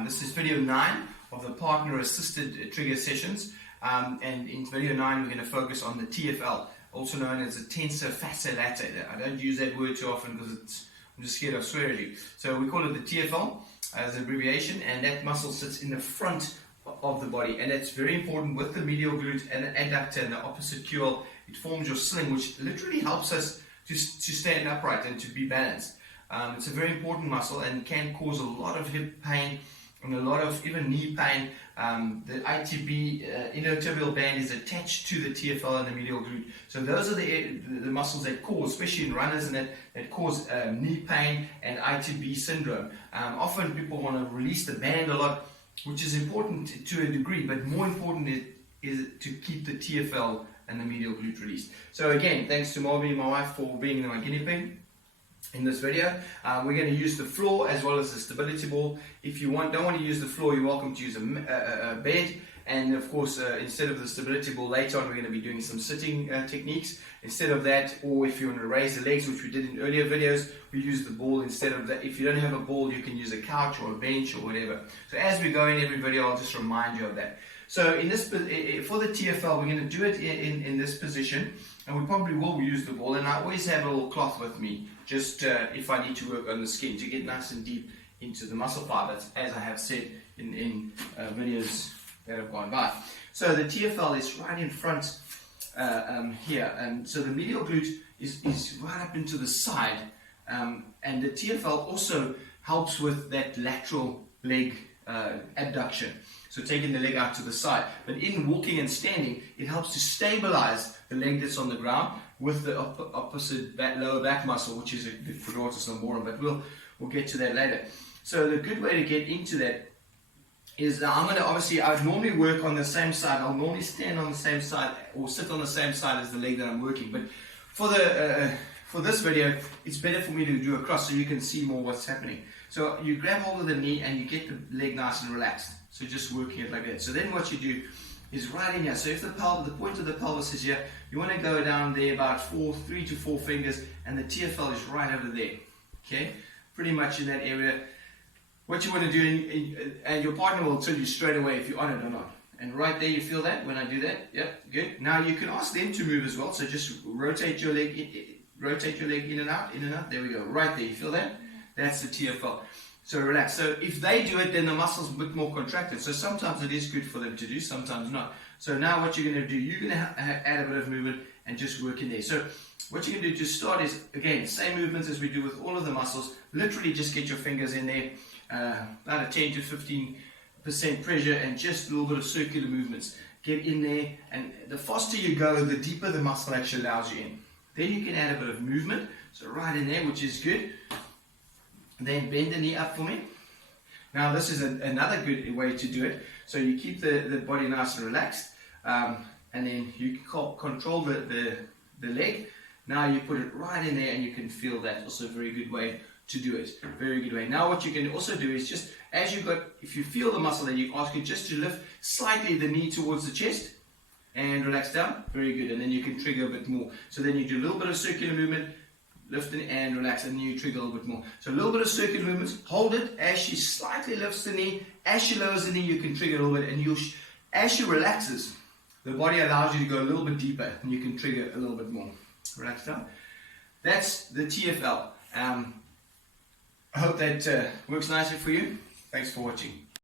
This is video 9 of the partner assisted trigger sessions, and in video 9 we're going to focus on the TFL, also known as the Tensor Fasciae Latae. I don't use that word too often because I'm just scared of swearing you. So we call it the TFL as an abbreviation, and that muscle sits in the front of the body, and it's very important with the medial glute and the adductor and the opposite QL. It forms your sling, which literally helps us to stand upright and to be balanced. It's a very important muscle and can cause a lot of hip pain and a lot of even knee pain. The ITB, intertibial band, is attached to the TFL and the medial glute. So those are the muscles that cause, especially in runners, and that cause knee pain and ITB syndrome. Often people want to release the band a lot, which is important to a degree, but more important is to keep the TFL and the medial glute released. So again, thanks to Marvin, my wife, for being my guinea pig in this video. We're going to use the floor as well as the stability ball. If you don't want to use the floor, you're welcome to use a bed. And of course, instead of the stability ball, later on we're going to be doing some sitting techniques instead of that. Or if you want to raise the legs, which we did in earlier videos, we use the ball instead of that. If you don't have a ball, you can use a couch or a bench or whatever. So as we go in every video, I'll just remind you of that. So in this, for the TFL, we're going to do it in this position, and we probably will use the ball. And I always have a little cloth with me, just if I need to work on the skin to get nice and deep into the muscle fibers, as I have said in videos that have gone by. So the TFL is right in front here, and so the medial glute is right up into the side, and the TFL also helps with that lateral leg abduction. So taking the leg out to the side. But in walking and standing, it helps to stabilize the leg that's on the ground with the opposite lower back muscle, which is a quadratus lumborum, but we'll get to that later. So the good way to get into that is, now I'm going to, obviously, I would normally work on the same side. I'll normally stand on the same side or sit on the same side as the leg that I'm working. But for this video, it's better for me to do a cross so you can see more what's happening. So you grab hold of the knee and you get the leg nice and relaxed. So just working it like that. So then what you do is right in here. So if the point of the pelvis is here, you want to go down there about 3 to 4 fingers, and the TFL is right over there. Okay, pretty much in that area. What you want to do, and your partner will tell you straight away if you're on it or not. And right there, you feel that when I do that. Yep, good. Now you can ask them to move as well. So just rotate your leg in and out, in and out. There we go. Right there, you feel that? That's the TFL. So relax. So if they do it, then the muscle's a bit more contracted. So sometimes it is good for them to do, sometimes not. So now what you're going to do, you're going to add a bit of movement and just work in there. So what you're going to do to start is, again, same movements as we do with all of the muscles. Literally just get your fingers in there, about a 10 to 15% pressure, and just a little bit of circular movements. Get in there, and the faster you go, the deeper the muscle actually allows you in. Then you can add a bit of movement. So right in there, which is good. Then bend the knee up for me. Now this is another good way to do it. So you keep the body nice and relaxed, and then you control the leg. Now you put it right in there and you can feel that. Also a very good way to do it. Very good way. Now what you can also do is just, if you feel the muscle, then you ask it just to lift slightly the knee towards the chest and relax down. Very good. And then you can trigger a bit more. So then you do a little bit of circular movement, lift it and relax, and you trigger a little bit more. So a little bit of circular movements. Hold it as she slightly lifts the knee. As she lowers the knee, you can trigger a little bit, and as she relaxes, the body allows you to go a little bit deeper, and you can trigger a little bit more. Relax down. That's the TFL. I hope that works nicely for you. Thanks for watching.